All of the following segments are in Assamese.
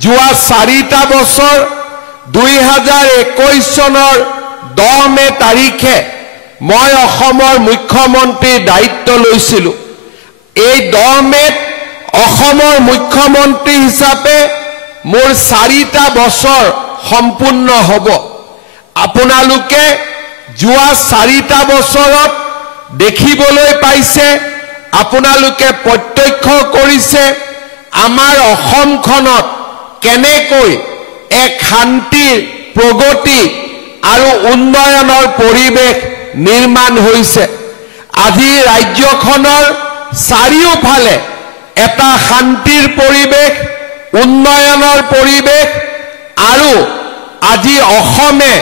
যোৱা 4টা বছৰ 2021 চনৰ 10 মে তাৰিখে মই অসমৰ মুখ্যমন্ত্ৰীৰ দায়িত্ব লৈছিলোঁ। এই 10 মেত অসমৰ মুখ্যমন্ত্ৰী হিচাপে মোৰ 4টা বছৰ সম্পূৰ্ণ হ'ব। আপোনালোকে যোৱা 4টা বছৰত দেখিবলৈ পাইছে, আপোনালোকে প্ৰত্যক্ষ কৰিছে আমাৰ অসমখনত কেনেকৈ এক শান্তিৰ প্ৰগতি আৰু উন্নয়নৰ পৰিৱেশ নিৰ্মাণ হৈছে। আজি ৰাজ্যখনৰ চাৰিওফালে এটা শান্তিৰ পৰিৱেশ, উন্নয়নৰ পৰিৱেশ আৰু আজি অসমে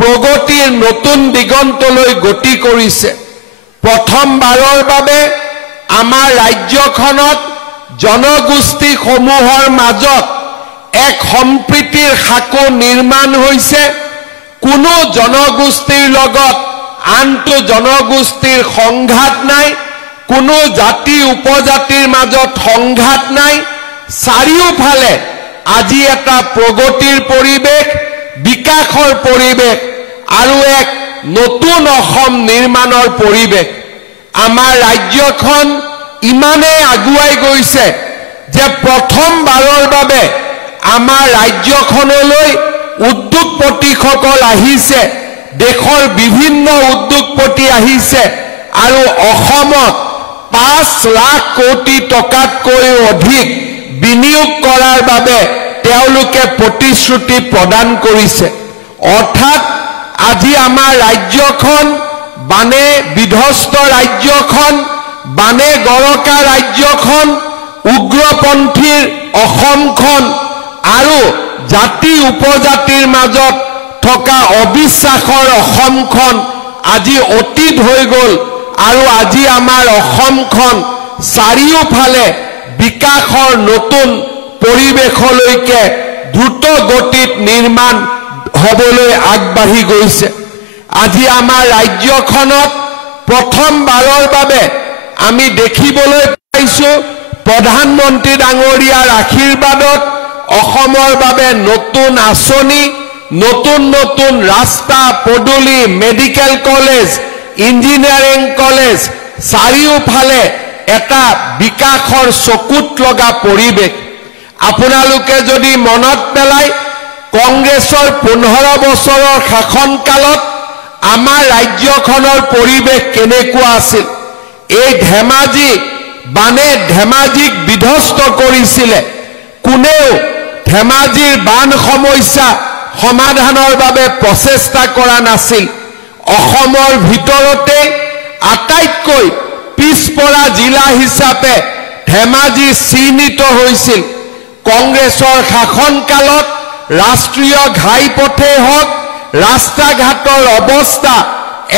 প্ৰগতিৰ নতুন দিগন্তলৈ গতি কৰিছে। প্ৰথমবাৰৰ বাবে আমাৰ ৰাজ্যখনত জনগোষ্ঠীসমূহৰ মাজত এক সম্প্ৰীতিৰ সাঁকো নিৰ্মাণ হৈছে। কোনো জনগোষ্ঠীৰ লগত আনটো জনগোষ্ঠীৰ সংঘাত নাই, কোনো জাতি উপজাতিৰ মাজত সংঘাত নাই। চাৰিওফালে আজি এটা প্ৰগতিৰ পৰিৱেশ, বিকাশৰ পৰিৱেশ আৰু এক নতুন অসম নিৰ্মাণৰ পৰিৱেশ। আমাৰ ৰাজ্যখন ইমানেই আগুৱাই গৈছে যে প্ৰথমবাৰৰ বাবে আমাৰ ৰাজ্যখনলৈ উদ্যোগপতিসকল আহিছে, দেশৰ বিভিন্ন উদ্যোগপতি আহিছে আৰু অসমত 5 লাখ কোটি টকাতকৈ অধিক বিনিয়োগ কৰাৰ বাবে তেওঁলোকে প্ৰতিশ্ৰুতি প্ৰদান কৰিছে। অৰ্থাৎ আজি আমাৰ ৰাজ্যখন বানে বিধ্বস্ত ৰাজ্যখন, বানে গৰকা ৰাজ্যখন, উগ্ৰপন্থীৰ অসমখন আৰু জাতি উপজাতিৰ মাজত থকা অবিশ্বাসৰ অসমখন আজি অতীত হৈ গ'ল আৰু আজি আমাৰ অসমখন চাৰিওফালে বিকাশৰ নতুন পৰিৱেশলৈকে দ্ৰুত গতিত নিৰ্মাণ হ'বলৈ আগবাঢ়ি গৈছে। আজি আমাৰ ৰাজ্যখনত প্ৰথমবাৰৰ বাবে আমি দেখিবলৈ পাইছোঁ প্ৰধানমন্ত্ৰী ডাঙৰীয়াৰ আশীৰ্বাদত অসমৰ বাবে নতুন আঁচনি, নতুন নতুন ৰাস্তা পদূলি, মেডিকেল কলেজ, ইঞ্জিনিয়াৰিং কলেজ, চাৰিওফালে এটা বিকাশৰ চকুত লগা পৰিৱেশ। আপোনালোকে যদি মনত পেলায়, কংগ্ৰেছৰ 15 বছৰৰ শাসনকালত আমাৰ ৰাজ্যখনৰ পৰিৱেশ কেনেকুৱা আছিল। এই ধেমাজি বানে ধেমাজিক বিধ্বস্ত কৰিছিলে। কোনেও ধেমাজিৰ বান সমস্যা সমাধানৰ বাবে প্ৰচেষ্টা কৰা নাছিল। অসমৰ ভিতৰতে আটাইতকৈ পিছপৰা জিলা হিচাপে ধেমাজি চিহ্নিত হৈছিল। কংগ্ৰেছৰ শাসনকালত ৰাষ্ট্ৰীয় ঘাইপথেই হওক, ৰাস্তা ঘাটৰ অৱস্থা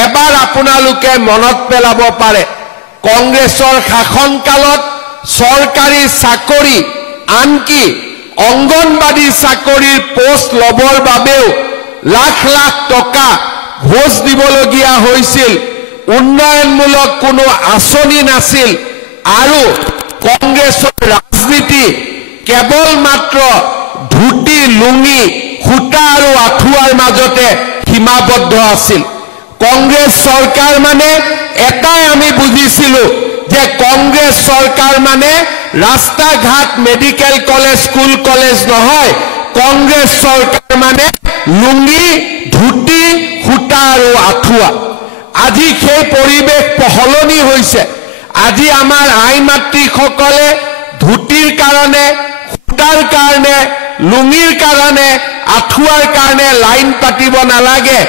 এবাৰ আপোনালোকে মনত পেলাব পাৰে। কংগ্ৰেছৰ শাসনকালত চৰকাৰী চাকৰি, আনকি অংগনবাদী চাকৰিৰ পোষ্ট ল'বৰ বাবেও লাখ লাখ টকা ঘোষ দিবলগীয়া হৈছিল। উন্নয়নমূলক কোনো আঁচনি নাছিল আৰু কংগ্ৰেছৰ ৰাজনীতি কেৱল মাত্ৰ ধুতি, লুঙি, সূতা আৰু আঁঠুৱাৰ মাজতে সীমাবদ্ধ আছিল। কংগ্ৰেছ চৰকাৰ মানে এটাই আমি বুজিছিলোঁ যে কংগ্ৰেছ চৰকাৰ মানে ৰাস্তা ঘাট, মেডিকেল কলেজ, স্কুল কলেজ নহয়। কংগ্ৰেছ চৰকাৰ মানে লুঙি, ধুতি, সূতা আৰু আঁঠুৱা। আজি সেই পৰিৱেশ সলনি হৈছে। আজি আমাৰ আই মাতৃসকলে ধুতিৰ কাৰণে, সূতাৰ কাৰণে, লুঙিৰ কাৰণে, আঁঠুৱাৰ কাৰণে লাইন পাতিব নালাগে।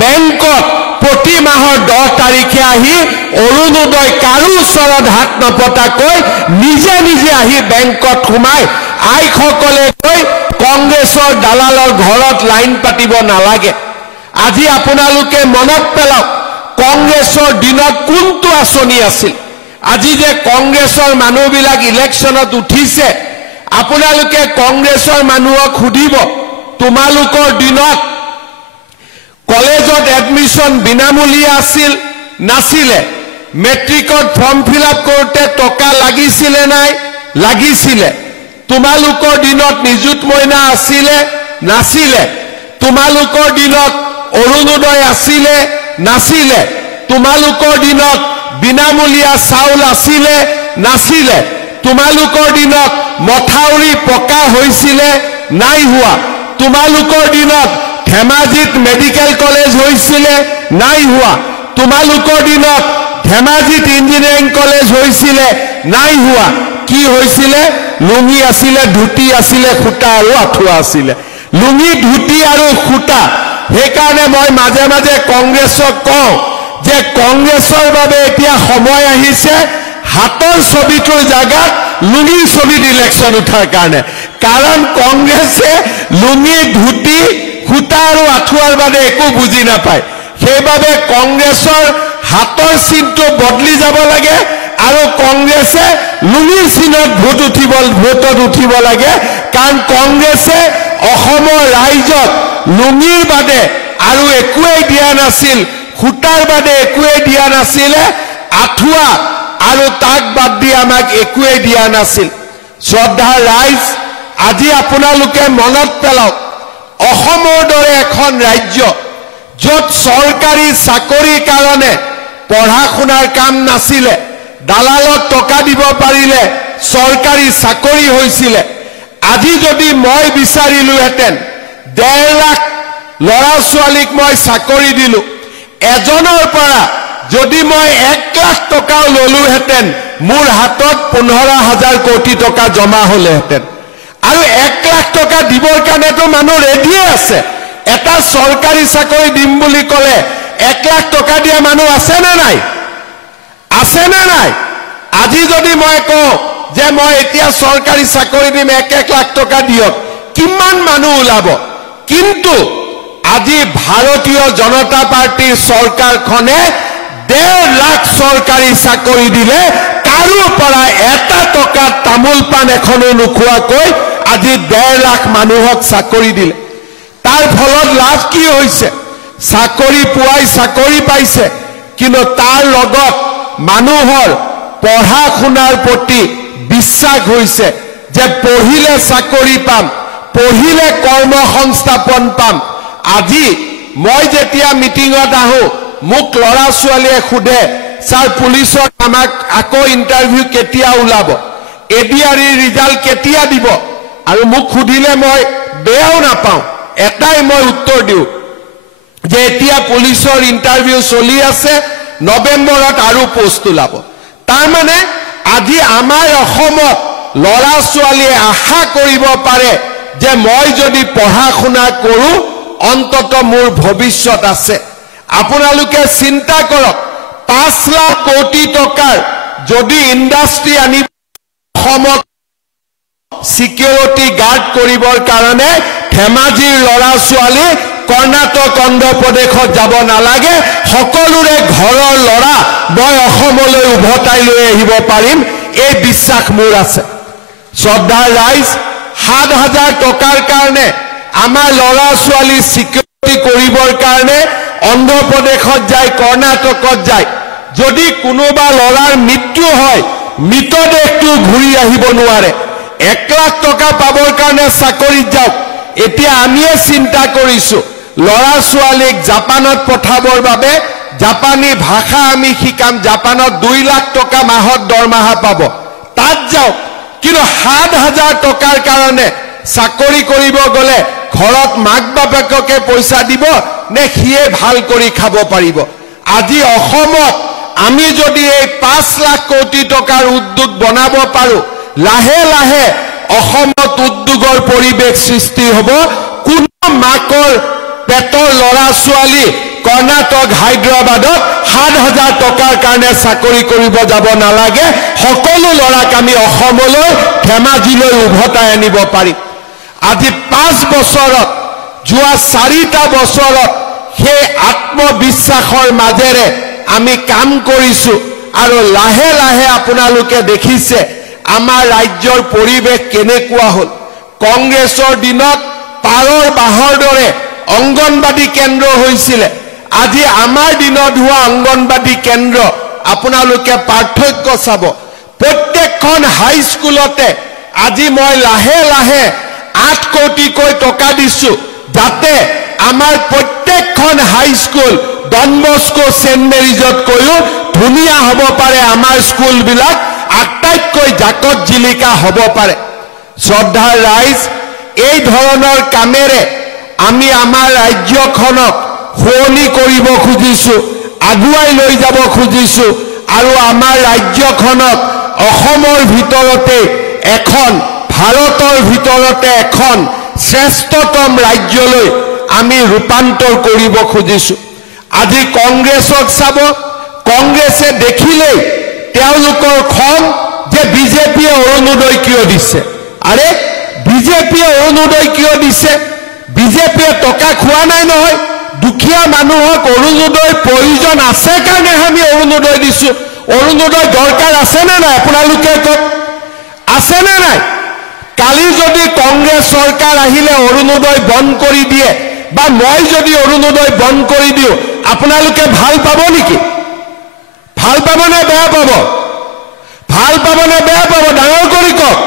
বেংকত প্ৰতি মাহৰ 10 তাৰিখে আহি অৰুণোদয় কাৰো ওচৰত হাত নপতাকৈ নিজে নিজে আহি বেংকত সোমাই আইসকলে গৈ কংগ্ৰেছৰ দালালৰ ঘৰত লাইন পাতিব নালাগে। আজি আপোনালোকে মনত পেলাওক, কংগ্ৰেছৰ দিনত কোনটো আঁচনি আছিল। আজি যে কংগ্ৰেছৰ মানুহবিলাক ইলেকশ্যনত উঠিছে, আপোনালোকে কংগ্ৰেছৰ মানুহক সুধিব, তোমালোকৰ দিনত কলেজত এডমিশন বিনামূলীয়া আছিল নাছিলে? মেট্ৰিকত ফৰ্ম ফিল আপ কৰোঁতে টকা লাগিছিলে নাই? লাগিছিলে। তোমালোকৰ দিনত নিযুত মইনা আছিলে নাছিলে তোমালোকৰ দিনত অৰুণোদয় আছিলে নাছিলে তোমালোকৰ দিনত বিনামূলীয়া চাউল আছিলে নাছিলে তোমালোকৰ দিনত মথাউৰি পকা হৈছিলে নাই হোৱা তোমালোকৰ দিনত ধেমাজিত মেডিকেল কলেজ হৈছিলে নাই হোৱা তোমালোকৰ দিনত ধেমাজিত ইঞ্জিনিয়াৰিং কলেজ হৈছিলে নাই হোৱা কি হৈছিলে লুঙি আছিলে ধুতি আছিলে খুটা আৰু আঠুৱা আছিলে লুঙি ধুতি আৰু খুটা হেকাৰণে মই মাজে মাজে কংগ্ৰেছক কওঁ যে কংগ্ৰেছৰ বাবে এতিয়া সময় আহিছে হাতৰ ছবিটোৰ জায়গাত লুঙিৰ ছবিত ইলেকশন উঠাৰ কাৰণে কাৰণ কংগ্ৰেছে লুঙি ধুতি খুটা আৰু আঠুৱাৰ বাদে একো বুজি নাপায় সেইবাবে কংগ্ৰেছৰ হাতৰ চিনটো বদলি যাব লাগে আৰু কংগ্ৰেছে লুঙিৰ চিনত ভোটত উঠিব লাগে কাৰণ কংগ্ৰেছে অসমৰ ৰাইজক লুঙিৰ বাদে আৰু একোৱেই দিয়া নাছিল খুটাৰ বাদে একোৱেই দিয়া নাছিলে আঠুৱা আৰু তাক বাদ দি আমাক একোৱেই দিয়া নাছিল শ্ৰদ্ধাৰ ৰাইজ আজি আপোনালোকে মনত পেলাওক অসমৰ দৰে এখন ৰাজ্য য'ত চৰকাৰী চাকৰিৰ কাৰণে পঢ়া শুনাৰ কাম নাছিলে দালালত টকা দিব পাৰিলে চৰকাৰী চাকৰি হৈছিলে আজি যদি মই বিচাৰিলোহেঁতেন 1.5 লাখ ল'ৰা ছোৱালীক মই চাকৰি দিলো এজনৰ পৰা যদি মই 1 লাখ টকাও ললোহেঁতেন মোৰ হাতত 15,000 কোটি টকা জমা হলেহেঁতেন আৰু 1 লাখ টকা দিবৰ কাৰণেতো মানুহ ৰেডিয়ে আছে এটা চৰকাৰী চাকৰি দিম বুলি ক'লে 1 লাখ টকা দিয়া মানুহ আছে নে নাই আজি যদি মই কওঁ যে মই এতিয়া চৰকাৰী চাকৰি দিম 1 লাখ টকা দিয়ক কিমান মানুহ ওলাব কিন্তু আজি ভাৰতীয় জনতা পাৰ্টিৰ চৰকাৰখনে 1.5 লাখ চৰকাৰী চাকৰি দিলে কাৰো পৰা এটা টকা তামোল পাণ এখনো নোখোৱাকৈ আজি 1.5 লাখ মানুহক চাকৰি দিলে তাৰ ফলত লাভ কি হৈছে চাকৰি পুৱাই চাকৰি পাইছে কিন্তু তাৰ লগত মানুহৰ পঢ়া শুনাৰ প্ৰতি বিশ্বাস হৈছে যে পঢ়িলে চাকৰি পাম পঢ়িলে কৰ্মসংস্থাপন পাম আজি মই যেতিয়া মিটিঙত আহো মোক ল'ৰা ছোৱালীয়ে খুদে স্যাৰ পুলিচৰ আমাক আকৌ ইন্টাৰভিউ কেতিয়া ওলাব এডিআৰই ৰিজাল্ট কেতিয়া দিব আৰু মোক খুদিলে মই বেয়াও নাপাওঁ এটাই মই উত্তৰ দিও যে এতিয়া পুলিচৰ ইন্টাৰভিউ চলি আছে নৱেম্বৰত আৰু পোষ্ট ওলাব তাৰ মানে আজি আমাৰ অসমত ল'ৰা ছোৱালীয়ে আশা কৰিব পাৰে যে মই যদি পঢ়া শুনা কৰো অন্তত মোৰ ভৱিষ্যত আছে আপোনালোকে চিন্তা কৰক 5 লাখ কোটি টকাৰ যদি ইণ্ডাষ্ট্ৰি আনি অসমত সিকিউৰিটি গাৰ্ড কৰিবৰ কাৰণে ধেমাজিৰ ল'ৰা ছোৱালী কৰ্ণাটক অন্ধ্ৰ প্ৰদেশত যাব নালাগে সকলোৰে ঘৰৰ ল'ৰা মই অসমলৈ উভতাই লৈ আহিব পাৰিম এই বিশ্বাস মোৰ আছে শ্ৰদ্ধাৰ ৰাইজ 7,000 টকাৰ কাৰণে আমাৰ ল'ৰা ছোৱালী সিকিউৰিটি কৰিবৰ কাৰণে অন্ধ্ৰ প্ৰদেশত যায় কৰ্ণাটকত যায় যদি কোনোবা ল'ৰাৰ মৃত্যু হয় মৃতদেহটো ঘূৰি আহিব নোৱাৰে 1 লাখ টকা পাবৰ কাৰণে চাকৰিত যাওক এতিয়া আমিয়ে চিন্তা কৰিছো ল'ৰা ছোৱালীক জাপানত পঠাবৰ বাবে জাপানী ভাষা আমি শিকাম জাপানত 2 লাখ টকা মাহত দৰমহা পাব তাত যাওক কিন্তু 7,000 টকাৰ কাৰণে চাকৰি কৰিব গলে ঘৰত মাক বাপেককে পইচা দিব নে হিয়ে ভাল কৰি খাব পাৰিব আজি অসমত আমি যদি এই 5 লাখ কোটি টকাৰ উদ্যোগ বনাব পাৰো লাহে লাহে অসমত উদ্যোগৰ পৰিবেশ সৃষ্টি হ'ব কোনো মাকৰ পেটৰ ল'ৰা ছোৱালী কৰ্ণাটক হায়দৰাবাদত 7,000 টকাৰ কাৰণে চাকৰি কৰিব যাব নালাগে সকলো ল'ৰাক আমি অসমলৈ ধেমাজিলৈ উভতাই আনিব পাৰিম আজি 5 বছৰত যোৱা 4টা বছৰত সেই আত্মবিশ্বাসৰ মাজেৰে আমি কাম কৰিছো আৰু লাহে লাহে আপোনালোকে দেখিছে আমাৰ ৰাজ্যৰ পৰিবেশ কেনেকুৱা হল কংগ্ৰেছৰ দিনত পাৰৰ বাহৰ দৰে অংগনবাদী কেন্দ্ৰ হৈছিল আজি আমাৰ দিনত হোৱা অংগনবাদী কেন্দ্ৰ আপোনালোকে পাৰ্থক্য চাব প্ৰত্যেকখন হাই স্কুলতে আজি মই লাহে লাহে 8 কোটিকৈ টকা দিছো যাতে আমাৰ প্ৰত্যেকখন হাইস্কুল ডন বস্কো সেন্ট মেৰিজত কৈও ধুনিয়া হ'ব পাৰে আমাৰ স্কুলবিলাক আটাইতকৈ জাকত জিলিকা হ'ব পাৰে শ্ৰদ্ধাৰ ৰাইজ এই ধৰণৰ কামেৰে আমি আমাৰ ৰাজ্যখনক শুৱনি কৰিব খুজিছো আগুৱাই লৈ যাব খুজিছো আৰু আমাৰ ৰাজ্যখনক অসমৰ ভিতৰতে এখন ভাৰতৰ ভিতৰতে এখন শ্ৰেষ্ঠতম ৰাজ্যলৈ আমি ৰূপান্তৰ কৰিব খুজিছো আজি কংগ্ৰেছক চাব কংগ্ৰেছে দেখিলেই তেওঁলোকৰ খং যে বিজেপিয়ে অৰুণোদয় কিয় দিছে আৰে বিজেপিয়ে অৰুণোদয় কিয় দিছে বিজেপিয়ে টকা খোৱা নাই নহয় দুখীয়া মানুহক অৰুণোদয় প্ৰয়োজন আছে কাৰণে আমি অৰুণোদয় দিছো অৰুণোদয় দৰকাৰ আছে নে নাই আপোনালোকে কওক আছে নে নাই কালি যদি কংগ্ৰেছ চৰকাৰ আহিলে অৰুণোদয় বন্ধ কৰি দিয়ে বা মই যদি অৰুণোদয় বন্ধ কৰি দিও আপোনালোকে ভাল পাব নেকি ভাল পাব নে বেয়া পাব ভাল পাব নে বেয়া পাব ডাঙৰ কৰি কওক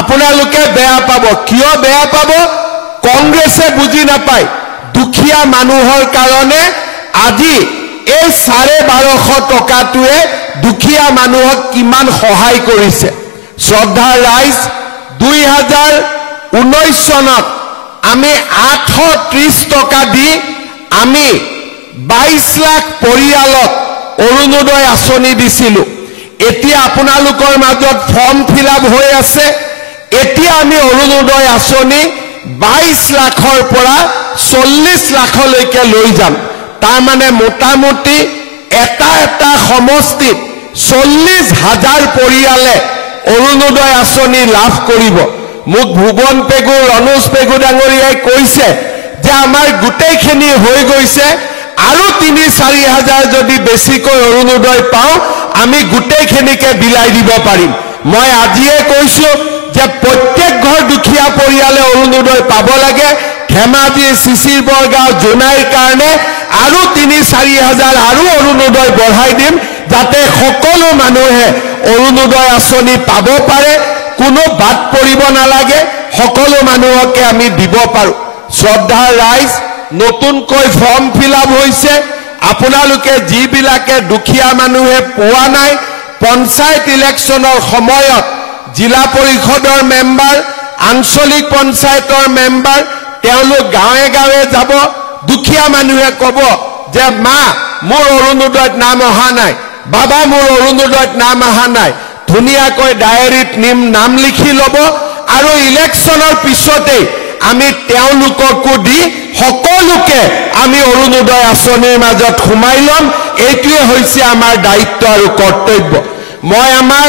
আপোনালোকে বেয়া পাব কিয় বেয়া পাব কংগ্ৰেছে বুজি নাপায় দুখীয়া মানুহৰ কাৰণে আজি এই 1250 টকাটোৱে দুখীয়া মানুহক কিমান সহায় কৰিছে শ্ৰদ্ধাৰ ৰাইজ 2019 চনত আমি 830 টকা দি আমি 22 লাখ পৰিয়ালক অৰুণোদয় আঁচনি দিছিলো এতিয়া আপোনালোকৰ মাজত ফৰ্ম ফিল আপ হৈ আছে এতিয়া আমি অৰুণোদয় আঁচনি 22 লাখৰ পৰা 40 লাখলৈকে লৈ যাম তাৰ মানে মোটামুটি এটা সমষ্টিত 40,000 পৰিয়ালে অৰুণোদয় আঁচনি লাভ কৰিব মোক ভুৱন পেগু ৰনোজ পেগু ডাঙৰীয়াই কৈছে যে আমাৰ গোটেইখিনি হৈ গৈছে আৰু 3-4 হাজাৰ যদি বেছিকৈ অৰুণোদয় পাওঁ আমি গোটেইখিনিকে বিলাই দিব পাৰিম মই আজিয়ে কৈছো যে প্ৰত্যেক ঘৰ দুখীয়া পৰিয়ালে অৰুণোদয় পাব লাগে ধেমাজি শিশিৰ বৰগাঁও জোনাইৰ কাৰণে আৰু 3-4 হাজাৰ আৰু অৰুণোদয় বঢ়াই দিম যাতে সকলো মানুহে অৰুণোদয় আঁচনি পাব পাৰে কোনো বাদ পৰিব নালাগে সকলো মানুহকে আমি দিব পাৰো শ্ৰদ্ধাৰ ৰাইজ নতুনকৈ ফৰ্ম ফিল আপ হৈছে আপোনালোকে যিবিলাকে দুখীয়া মানুহে পোৱা নাই পঞ্চায়ত ইলেকশ্যনৰ সময়ত জিলা পৰিষদৰ মেম্বাৰ আঞ্চলিক পঞ্চায়তৰ মেম্বাৰ তেওঁলোক গাঁৱে গাঁৱে যাব দুখীয়া মানুহে ক'ব যে মা মোৰ অৰুণোদয়ত নাম অহা নাই বাবা মোৰ অৰুণোদয়ত নাম অহা নাই ধুনীয়াকৈ ডায়েৰীত নাম লিখি ল'ব আৰু ইলেকশ্যনৰ পিছতে আমি তেওঁলোককো দি সকলোকে আমি অৰুণোদয় আঁচনিৰ মাজত সোমাই ল'ম এইটোৱে হৈছে আমাৰ দায়িত্ব আৰু কৰ্তব্য মই আমাৰ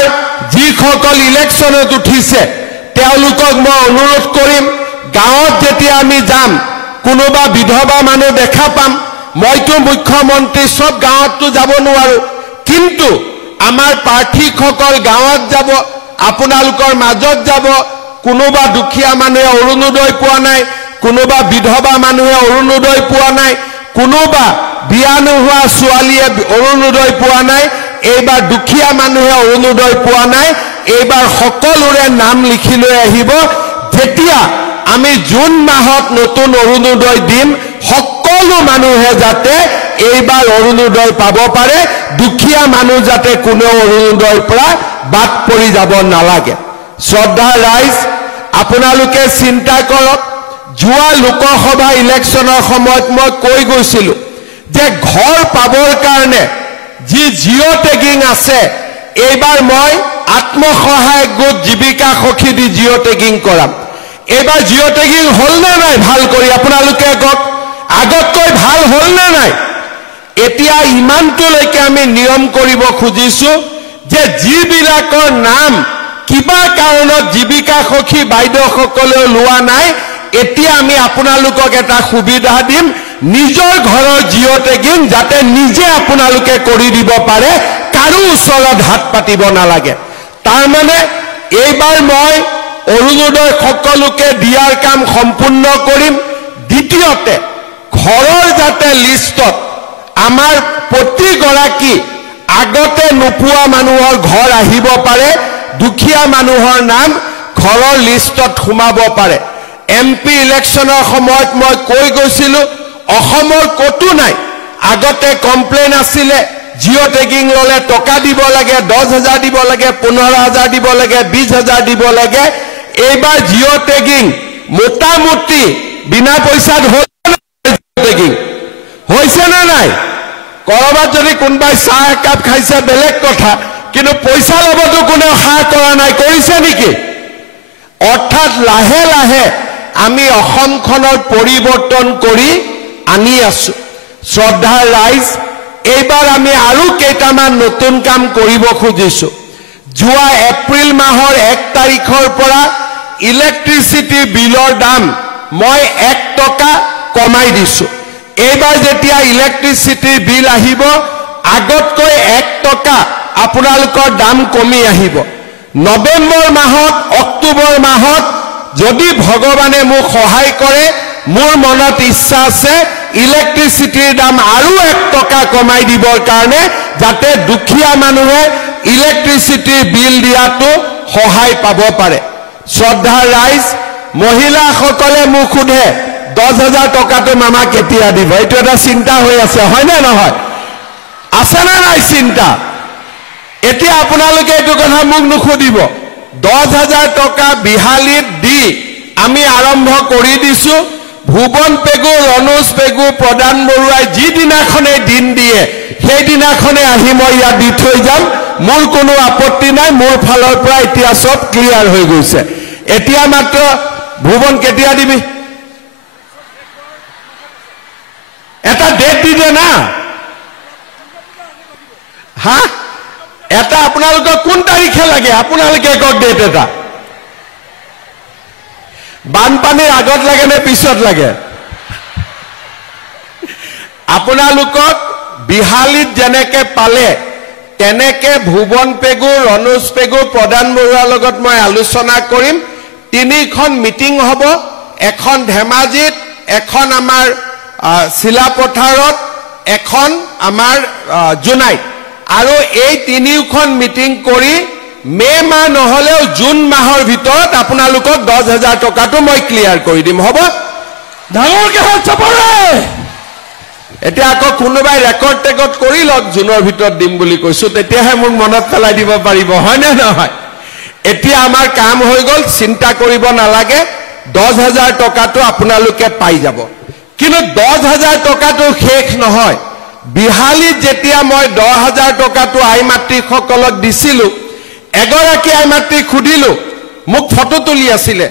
যিসকল ইলেকশ্যনত উঠিছে তেওঁলোকক মই অনুৰোধ কৰিম গাঁৱত যেতিয়া আমি যাম কোনোবা বিধৱা মানুহ দেখা পাম মইতো মুখ্যমন্ত্ৰী সব গাঁৱততো যাব নোৱাৰো কিন্তু আমাৰ প্ৰাৰ্থীসকল গাঁৱত যাব আপোনালোকৰ মাজত যাব কোনোবা দুখীয়া মানুহে অৰুণোদয় পোৱা নাই কোনোবা বিধৱা মানুহে অৰুণোদয় পোৱা নাই কোনোবা বিয়া নোহোৱা ছোৱালীয়ে অৰুণোদয় পোৱা নাই এইবাৰ দুখীয়া মানুহে অৰুণোদয় পোৱা নাই এইবাৰ সকলোৰে নাম লিখি লৈ আহিব যেতিয়া আমি জুন মাহত নতুন অৰুণোদয় দিম সকলো মানুহে যাতে এইবাৰ অৰুণোদয় পাব পাৰে দুখীয়া মানুহ যাতে কোনো অৰুণোদয়ৰ পৰা বাদ পৰি যাব নালাগে শ্ৰদ্ধাৰ ৰাইজ আপোনালোকে চিন্তা কৰক যোৱা লোকসভা ইলেকশ্যনৰ সময়ত মই কৈ গৈছিলো যে ঘৰ পাবৰ কাৰণে যি জিঅ' টেগিং আছে এইবাৰ মই আত্মসহায়ক গোট জীৱিকা সখী দি জিঅ' টেগিং কৰাম এইবাৰ জিঅ' টেগিং হ'ল নে নাই ভাল কৰি আপোনালোকে কওক আগতকৈ ভাল হ'ল নে নাই এতিয়া ইমানটোলৈকে আমি নিয়ম কৰিব খুজিছো যে যিবিলাকৰ নাম কিবা কাৰণত জীৱিকা সখী বাইদেউসকলেও লোৱা নাই এতিয়া আমি আপোনালোকক এটা সুবিধা দিম নিজৰ ঘৰৰ জিঅ' টেগিং যাতে নিজে আপোনালোকে কৰি দিব পাৰে কাৰো ওচৰত হাত পাতিব নালাগে তাৰ মানে এইবাৰ মই অৰুণোদয় সকলোকে দিয়াৰ কাম সম্পূৰ্ণ কৰিম দ্বিতীয়তে ঘৰৰ যাতে লিষ্টত আমাৰ প্ৰতিগৰাকী আগতে নোপোৱা মানুহৰ ঘৰ আহিব পাৰে দুখীয়া মানুহৰ নাম ঘৰৰ লিষ্টত সোমাব পাৰে এমপি ইলেকশ্যনৰ সময়ত মই কৈ গৈছিলো অসমৰ কতো নাই আগতে কমপ্লেইন আছিলে জিঅ' টেগিং ললে টকা দিব লাগে 10,000 দিব লাগে 15,000 দিব লাগে 20,000 দিব লাগে এইবাৰ জিঅ' টেগিং মোটামুটি বিনা পইচাত টেগিং হৈছে না নাই কৰবাত যদি কোনবাই চাহ একাপ খাইছে বেলেগ কথা কিন্তু পইচা লবতো কোনো হাত কৰা নাই কৰিছে নেকি অৰ্থাৎ লাহে লাহে আমি অসমখনৰ পৰিৱৰ্তন কৰি আনি আছো শ্ৰদ্ধাৰ ৰাইজ এইবাৰ আমি আৰু কেইটামান নতুন কাম কৰিব খুজিছো যোৱা এপ্ৰিল মাহৰ 1 তাৰিখৰ পৰা ইলেক্ট্ৰিচিটি বিলৰ দাম মই 1 টকা কমাই দিছো এইবাৰ যেতিয়া ইলেক্ট্ৰিচিটি বিল আহিব আগতকৈ 1 টকা আপোনালোকৰ দাম কমি আহিব নৱেম্বৰ মাহত অক্টোবৰ মাহত যদি ভগৱানে মোক সহায় কৰে মোৰ মনত ইচ্ছা আছে ইলেক্ট্ৰিচিটিৰ দাম আৰু 1 টকা কমাই দিবৰ কাৰণে যাতে দুখীয়া মানুহে ইলেক্ট্ৰিচিটিৰ বিল দিয়াটো সহায় পাব পাৰে শ্ৰদ্ধাৰ ৰাইজ মহিলাসকলে মোক সোধে 10,000 টকাটো মামা কেতিয়া দিব এইটো এটা চিন্তা হৈ আছে হয় নে নহয় আছে না নাই চিন্তা এতিয়া আপোনালোকে এইটো কথা মোক নুখুধিব 10,000 টকা বিহালীত দি আমি আৰম্ভ কৰি দিছো ভুবন পেগু ৰনোজ পেগু প্ৰদান বৰুৱাই যি দিনাখনে দিন দিয়ে সেই দিনাখনে আহি মই ইয়াত দি থৈ যাম মোৰ কোনো আপত্তি নাই মোৰ ফালৰ পৰা এতিয়া সব ক্লিয়াৰ হৈ গৈছে এতিয়া মাত্ৰ ভুবন কেতিয়া দিবি এটা ডেট দি দে না হা এটা আপোনালোকক কোন তাৰিখে লাগে আপোনালোকে কক ডেট এটা বানপানীৰ আগত লাগে নে পিছত লাগে আপোনালোকক বিহালীত যেনেকে পালে তেনেকে ভুবন পেগু ৰনোজ পেগু প্ৰদান বৰুৱাৰ লগত মই আলোচনা কৰিম 3খন মিটিং হ'ব এখন ধেমাজিত এখন আমাৰ শিলাপথাৰত এখন আমাৰ জুনাইত আৰু এই 3খন মিটিং কৰি মে মাহ নহলেও জুন মাহৰ ভিতৰত আপোনালোকক 10,000 টকাটো মই ক্লিয়াৰ কৰি দিম হ'ব ডাঙৰকে হাত চাপৰে এতিয়া আকৌ কোনোবাই ৰেকৰ্ড টেকত কৰি লওক জুনৰ ভিতৰত দিম বুলি কৈছো তেতিয়াহে মোক মনত পেলাই দিব পাৰিব হয় নে নহয় এতিয়া আমাৰ কাম হৈ গল চিন্তা কৰিব নালাগে 10,000 টকাটো আপোনালোকে পাই যাব কিন্তু 10,000 টকাটো শেষ নহয় বিহালীত যেতিয়া মই 10,000 টকাটো আই মাতৃসকলক দিছিলো এগৰাকী আই মাতৃ খুদিলো মোক ফটো তুলি আছিলে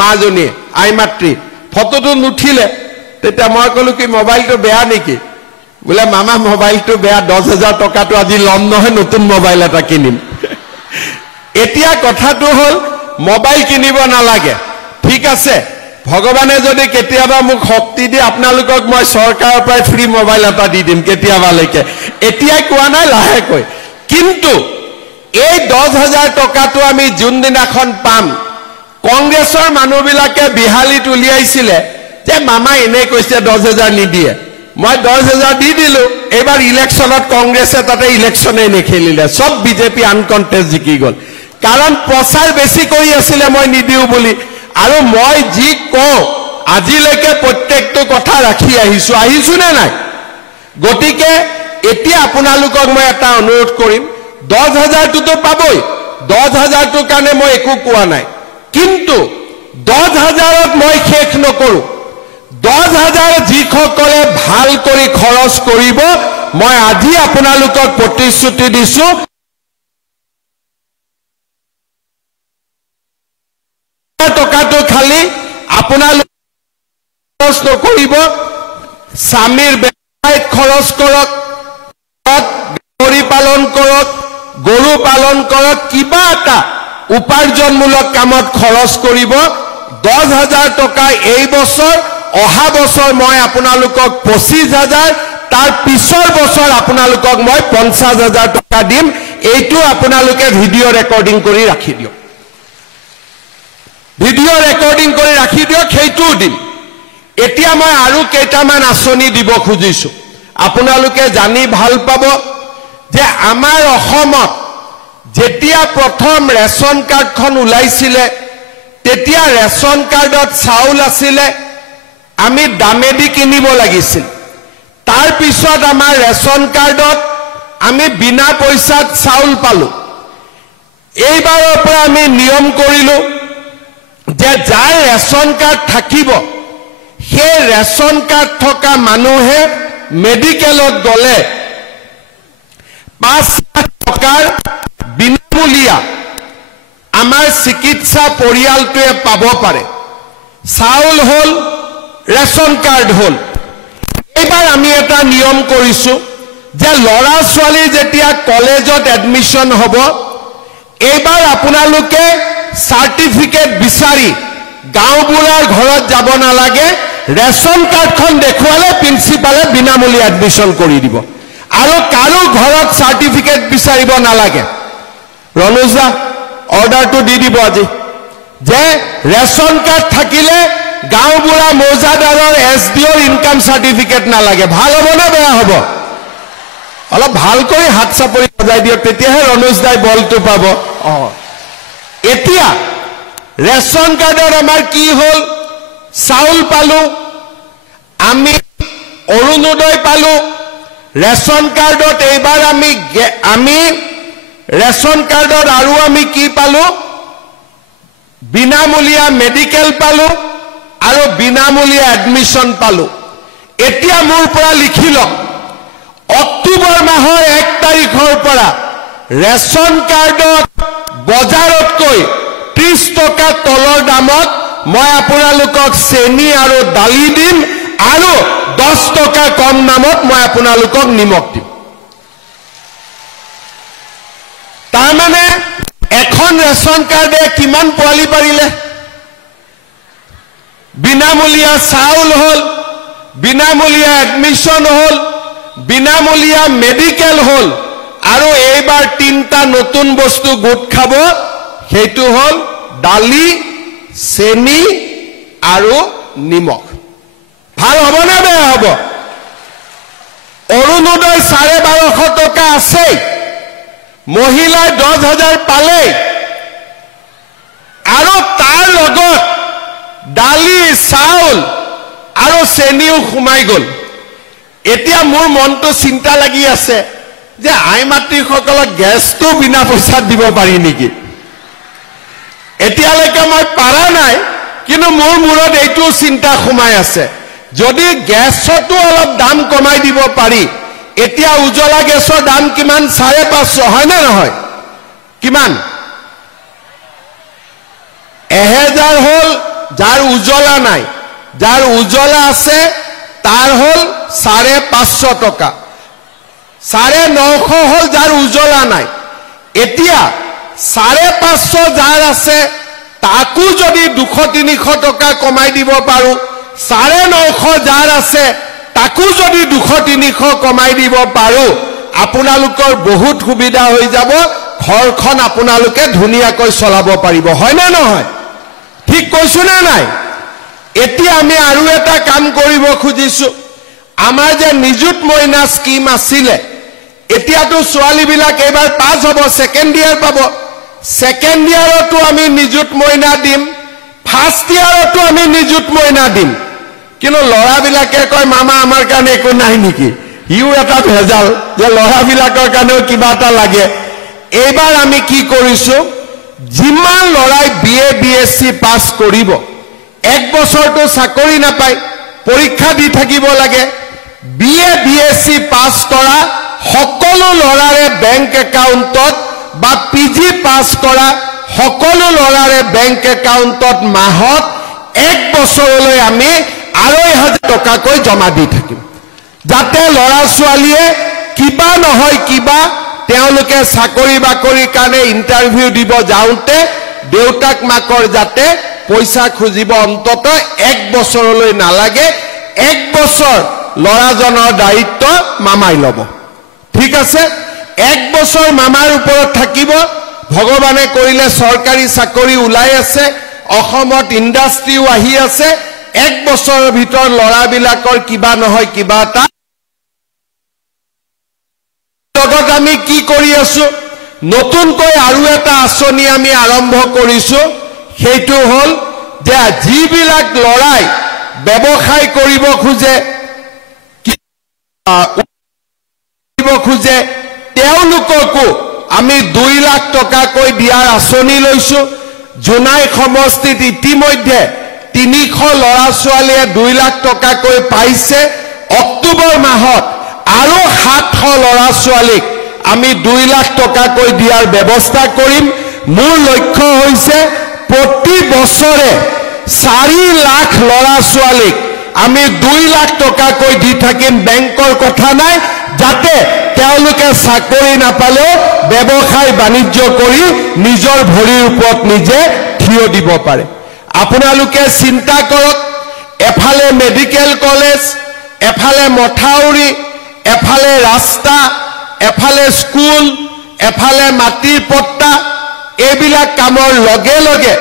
মাজনী আই মাতৃ ফটোটো নুঠিলে তেতিয়া মই কলো কি মোবাইলটো বেয়া নেকি বলে মামা মোবাইলটো বেয়া 10,000 টকাটো আজি লম নহয় নতুন মোবাইল এটা কিনিম এতিয়া কথাটো হল মোবাইল কিনিব নালাগে ঠিক আছে ভগৱানে যদি কেতিয়াবা মোক শক্তি দিয়ে আপোনালোকক মই চৰকাৰৰ পৰা ফ্ৰী মোবাইল এটা দি দিম কেতিয়াবালৈকে এতিয়াই কোৱা নাই লাহেকৈ কিন্তু এই 10,000 টকাটো আমি জুন দিনাখন পাম কংগ্ৰেছৰ মানুহবিলাকে বিহালীত উলিয়াইছিলে যে মামা এনে কৈছে 10,000 নিদিয়ে মই 10,000 দি দিলো এবাৰ ইলেকশ্যনত কংগ্ৰেছে তাতে ইলেকশ্যনে নেখেলিলে সব বিজেপি আনকণ্টেষ্ট জিকি গল কাৰণ প্ৰচাৰ বেছি কৰি আছিলে মই নিদিও বুলি আৰু মই যি কওঁ আজিলৈকে প্ৰত্যেকটো কথা ৰাখি আহিছো নে নাই গতিকে এতিয়া আপোনালোকক মই এটা অনুৰোধ কৰিম 10,000 টোতো পাবই 10,000 টোৰ কাৰণে মই একো কোৱা নাই কিন্তু 10,000ত মই শেষ নকৰো 10,000 যিসকলে ভাল কৰি খৰচ কৰিব মই আজি আপোনালোকক প্ৰতিশ্ৰুতি দিছো টকাটো খালি আপোনালোক খৰচ নকৰিব স্বামীৰ ব্যৱসায়ত খৰচ কৰক গাহৰি পালন কৰক গৰু পালন কৰক কিবা এটা উপাৰ্জনমূলক কামত খৰচ কৰিব 10,000 টকা এই বছৰ অহা বছৰ মই আপোনালোকক 25,000 তাৰ পিছৰ বছৰ আপোনালোকক মই 50,000 টকা দিম এইটো আপোনালোকে ভিডিঅ' ৰেকৰ্ডিং কৰি ৰাখি দিয়ক ভিডিঅ' ৰেকৰ্ডিং কৰি ৰাখি দিয়ক সেইটোও দিম এতিয়া মই আৰু কেইটামান আঁচনি দিব খুজিছো আপোনালোকে জানি ভাল পাব যে আমাৰ অসমত যেতিয়া প্ৰথম ৰেচন কাৰ্ডখন ওলাইছিলে তেতিয়া ৰেচন কাৰ্ডত চাউল আছিলে আমি দামেদি কিনিব লাগিছিল তাৰ পিছত আমাৰ ৰেচন কাৰ্ডত আমি বিনা পইচাত চাউল পালো এইবাৰৰ পৰা আমি নিয়ম কৰিলো যে যাৰ ৰেচন কাৰ্ড থাকিব সেই ৰেচন কাৰ্ড থকা মানুহে মেডিকেলত গলে 5 লাখ টকাৰ বিনামূলীয়া আমাৰ চিকিৎসা পৰিয়ালটোৱে পাব পাৰে চাউল হল ৰেচন কাৰ্ড হল এইবাৰ আমি এটা নিয়ম কৰিছো যে লৰা ছোৱালী যেতিয়া কলেজত এডমিশন হ'ব এইবাৰ আপোনালোকে সাৰ্টিফিকেট বিচাৰি গাঁওবুঢ়াৰ ঘৰত যাব নালাগে ৰেচন কাৰ্ডখন দেখুৱালে প্ৰিন্সিপালে বিনামূলীয়া এডমিশন কৰি দিব আৰু কাৰো ঘৰত সাৰ্টিফিকেট বিচাৰিব নালাগে ৰনুজা অৰ্ডাৰটো দি দিব আজি যে ৰেচন কাৰ্ড থাকিলে গাঁওবুঢ়া মৌজাদাৰৰ এছডিঅৰ ইনকাম সাৰ্টিফিকেট নালাগে ভাল হ'ব না বেয়া হ'ব অলপ ভাল কৰি হাত চাপৰি বজাই দিয়ক তেতিয়াহে ৰনুজ দাই বলটো পাব এতিয়া ৰেচন কাৰ্ডৰ আমাৰ কি হল চাউল পালো আমি অৰুণোদয় পালো ৰেচন কাৰ্ডত এইবাৰ আমি ৰেচন কাৰ্ডত আৰু আমি কি পালো বিনামূলীয়া মেডিকেল পালো আৰু বিনামূলীয়া এডমিশন পালো এতিয়া মোৰ পৰা লিখি লওক অক্টোবৰ মাহৰ 1 তাৰিখৰ পৰা ৰেচন কাৰ্ডত বজাৰতকৈ 30 টকা তলৰ দামত মই আপোনালোকক চেনি আৰু দালি দিম আৰু 10 টকা কম দামত মই আপোনালোকক নিমখ দিম তাৰমানে এখন ৰেচন কাৰ্ডে কিমান পোৱালি পাৰিলে বিনামূলীয়া চাউল হল বিনামূলীয়া এডমিশন হল বিনামূলীয়া মেডিকেল হল আৰু এইবাৰ 3টা নতুন বস্তু গোট খাব সেইটো হল দালি চেনি আৰু নিমখ ভাল হ'ব না বেয়া হ'ব অৰুণোদয় 1250 টকা আছে মহিলাই 10,000 পালে আৰু তাৰ লগত দালি চাউল আৰু চেনিও সোমাই গল এতিয়া মোৰ মনটো চিন্তা লাগি আছে যে আই মাতৃসকলক গেছটো বিনা পইচাত দিব পাৰি নেকি এতিয়ালৈকে মই পাৰা নাই কিন্তু মোৰ মূৰত এইটো চিন্তা সোমাই আছে যদি গেছটো অলপ দাম কমাই দিব পাৰি এতিয়া উজ্জ্বলা গেছৰ দাম কিমান 550 হয় না নহয় কিমান 1000 হল যাৰ উজ্জ্বলা নাই যাৰ উজ্জ্বলা আছে তাৰ হল 550 টকা 950 হল যাৰ উজ্জ্বলা নাই এতিয়া 550 যাৰ আছে তাকো যদি 200-300 টকা কমাই দিব পাৰো 950 যাৰ আছে তাকো যদি 200-300 কমাই দিব পাৰো আপোনালোকৰ বহুত সুবিধা হৈ যাব ঘৰখন আপোনালোকে ধুনিয়াকৈ চলাব পাৰিব হয় না নহয় ঠিক কৈছো না নাই এতিয়া আমি আৰু এটা কাম কৰিব খুজিছো আমাৰ যে নিযুত মইনা স্কিম আছিল এতিয়াতো ছোৱালী বিলাক এবাৰ পাস হ'ব সেকেন্ড ইয়াৰ পাব সেকেন্ড ইয়াৰতো আমি নিযুত মইনা দিম ফাৰ্স্ট ইয়াৰতো আমি নিযুত মইনা দিম কিন্তু লৰা বিলাকে কয় মামা আমাৰ কাৰণে একো নাই নেকি ইউ এটা ভেজাল যে লৰা বিলাকৰ কাৰণেও কিবা এটা লাগে এইবাৰ আমি কি কৰিছো যিমান লৰাই বিএ বিএসসি পাস কৰিব এক বছৰটো চাকৰি নাপায় পৰীক্ষা দি থাকিব লাগে বিএ বিএসসি পাস কৰা সকলো লৰাৰে বেংক একাউণ্টত বা পিজি পাস কৰা সকলো লৰাৰে বেংক একাউণ্টত মাহত এক বছৰলৈ আমি 2,500 টকাকৈ জমা দি থাকিম যাতে লৰা ছোৱালীয়ে কিবা নহয় কিবা তেওঁলোকে চাকৰি বাকৰিৰ কাৰণে ইন্টাৰভিউ দিব যাওঁতে দেউতাক মাকৰ যাতে পইচা খুজিব অন্তত এক বছৰলৈ নালাগে এক বছৰ লৰাজনৰ দায়িত্ব মামাই লব ঠিক আছে এক বছৰ মামাৰ ওপৰত থাকিব ভগৱানে কৰিলে চৰকাৰী চাকৰি ওলাই আছে অসমত ইন্ডাষ্ট্ৰিও আহি আছে এক বছৰৰ ভিতৰ লৰাবিলাকৰ কিবা নহয় কিবা এটা লগত আমি কি কৰি আছো নতুনকৈ আৰু এটা আঁচনি আমি আৰম্ভ কৰিছো সেইটো হল যে যিবিলাক লৰাই ব্যৱসায় কৰিব খোজে তেওঁলোককো আমি 2 লাখ টকাকৈ দিয়াৰ আঁচনি লৈছো জোনাই সমষ্টিত ইতিমধ্যে 300 লৰা ছোৱালীয়ে 2 লাখ টকাকৈ পাইছে অক্টোবৰ মাহত আৰু 700 লৰা ছোৱালীক আমি 2 লাখ টকাকৈ দিয়াৰ ব্যৱস্থা কৰিম মোৰ লক্ষ্য হৈছে প্ৰতি বছৰে 4 লাখ লৰা ছোৱালীক আমি 2 লাখ টকাকৈ দি থাকিম বেংকৰ কথা নাই যাতে তেওঁলোকে চাকৰি নাপালেও ব্যৱসায় বাণিজ্য কৰি নিজৰ ভৰিৰ ওপৰত নিজে থিয় দিব পাৰে আপোনালোকে চিন্তা কৰক এফালে মেডিকেল কলেজ এফালে মথাউৰি এফালে ৰাস্তা এফালে স্কুল এফালে মাটিৰ পট্টা এইবিলাক কামৰ লগে লগে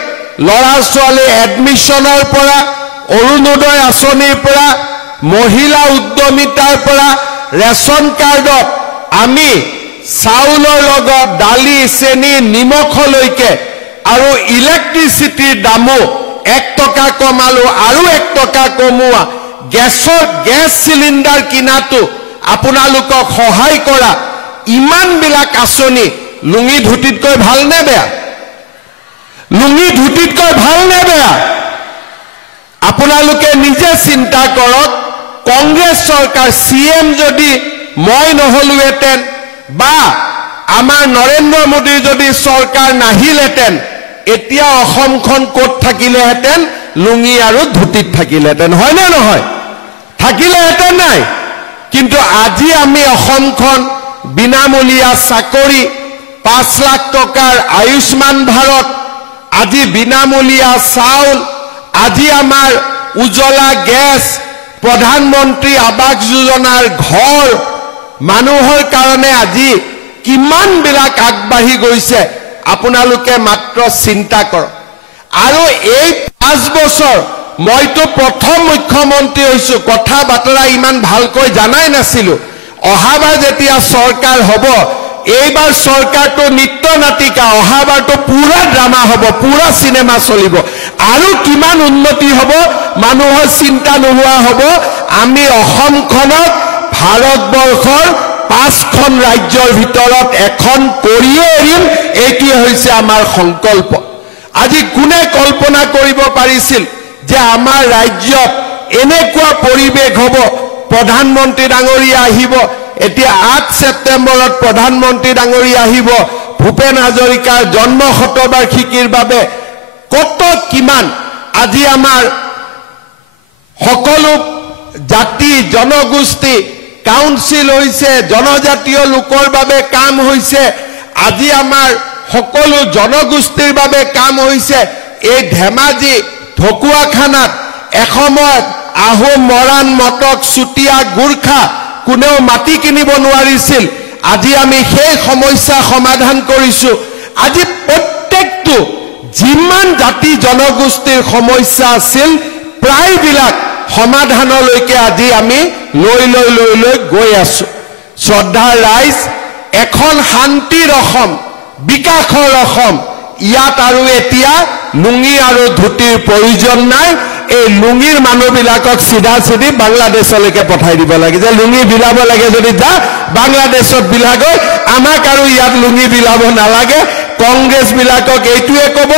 লৰা ছোৱালী এডমিশনৰ পৰা অৰুণোদয় আঁচনিৰ পৰা মহিলা উদ্যমিতাৰ পৰা ৰেশন কাৰ্ডত আমি চাউলৰ লগত দালি চেনি নিমখলৈকে আৰু ইলেক্ট্ৰিচিটিৰ দামো 1 টকা কমালো আৰু 1 টকা কমোৱা গেছ সিলিন্ডাৰ কিনাটো আপোনালোকক সহায় কৰা ইমান বিলাক আঁচনি লুঙি ধুতিতকৈ ভাল নে বেয়া লুঙি ধুতিতকৈ ভাল নে বেয়া আপোনালোকে নিজে চিন্তা কৰক কংগ্ৰেছ চৰকাৰ সিএম যদি মই নহলুহেতেন বা আমাৰ নৰেন্দ্ৰ মোদীৰ যদি চৰকাৰ নাহিলেতেন এতিয়া অসমখন ক'ত থাকিলেহেতেন লুঙি আৰু ধুতিত থাকিলেহেতেন হয় নে নহয় থাকিলেহেতেন নাই কিন্তু আজি আমি অসমখন বিনামূলীয়া চাকৰি 5 লাখ টকাৰ আয়ুষ্মান ভাৰত আজি বিনামূলীয়া চাউল আজি আমাৰ উজ্জ্বলা গেছ প্ৰধানমন্ত্ৰী আৱাস যোজনাৰ ঘৰ মানুহৰ কাৰণে আজি কিমান বিলাক আগবাঢ়ি গৈছে আপোনালোকে মাত্ৰ চিন্তা কৰক আৰু এই 5 বছৰ মইতো প্ৰথম মুখ্যমন্ত্ৰী হৈছো কথা বাতৰা ইমান ভালকৈ জানাই নাছিলো অহাবাৰ যেতিয়া চৰকাৰ হ'ব এইবাৰ চৰকাৰটো নিত্য নাটিকা অহাবাৰটো পুৰা ড্ৰামা হ'ব পুৰা সিনেমা চলিব আৰু কিমান উন্নতি হ'ব মানুহৰ চিন্তা নোহোৱা হ'ব আমি অসমখনক ভাৰতবৰ্ষৰ 5খন ৰাজ্যৰ ভিতৰত এখন কৰিয়ে এৰিম এইটোৱে হৈছে আমাৰ সংকল্প আজি কোনে কল্পনা কৰিব পাৰিছিল যে আমাৰ ৰাজ্যত এনেকুৱা পৰিৱেশ হ'ব প্ৰধানমন্ত্ৰী ডাঙৰীয়া আহিব এতিয়া 8 ছেপ্টেম্বৰত প্ৰধানমন্ত্ৰী ডাঙৰীয়া আহিব ভূপেন হাজৰিকাৰ জন্ম শতবাৰ্ষিকীৰ বাবে কত কিমান আজি আমাৰ সকলো জাতি জনগোষ্ঠী কাউন্সিল হৈছে জনজাতীয় লোকৰ বাবে কাম হৈছে আজি আমাৰ সকলো জনগোষ্ঠীৰ বাবে কাম হৈছে এই ধেমাজি ঢকুৱাখানাত এসময়ত আহোম মৰাণ মটক চুতীয়া গুৰখা কোনেও মাটি কিনিব নোৱাৰিছিল আজি আমি সেই সমস্যা সমাধান কৰিছো আজি প্ৰত্যেকটো যিমান জাতি জনগোষ্ঠীৰ সমস্যা আছিল প্ৰায়বিলাক সমাধানলৈকে আজি আমি লৈ গৈ আছো শ্ৰদ্ধাৰ ৰাইজ এখন শান্তিৰ অসম বিকাশৰ অসম ইয়াত আৰু এতিয়া লুঙি আৰু ধুতিৰ প্ৰয়োজন নাই এই লুঙিৰ মানুহবিলাকক সিধা সিধি বাংলাদেশলৈকে পঠাই দিব লাগে যে লুঙি বিলাব লাগে যদি যা বাংলাদেশত বিলাগৈ আমাক আৰু ইয়াত লুঙি বিলাব নালাগে কংগ্ৰেছ বিলাকক এইটোৱে ক'ব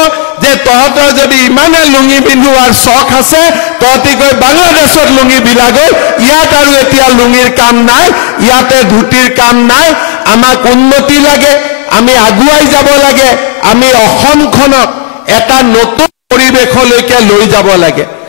যে তহঁতৰ যদি ইমানে লুঙি পিন্ধোৱাৰ চখ আছে তহঁতি গৈ বাংলাদেশত লুঙি বিলাগৈ ইয়াত আৰু এতিয়া লুঙিৰ কাম নাই ইয়াতে ধুতিৰ কাম নাই আমাক উন্নতি লাগে আমি আগুৱাই যাব লাগে আমি অসমখনক এটা নতুন পৰিৱেশলৈকে লৈ যাব লাগে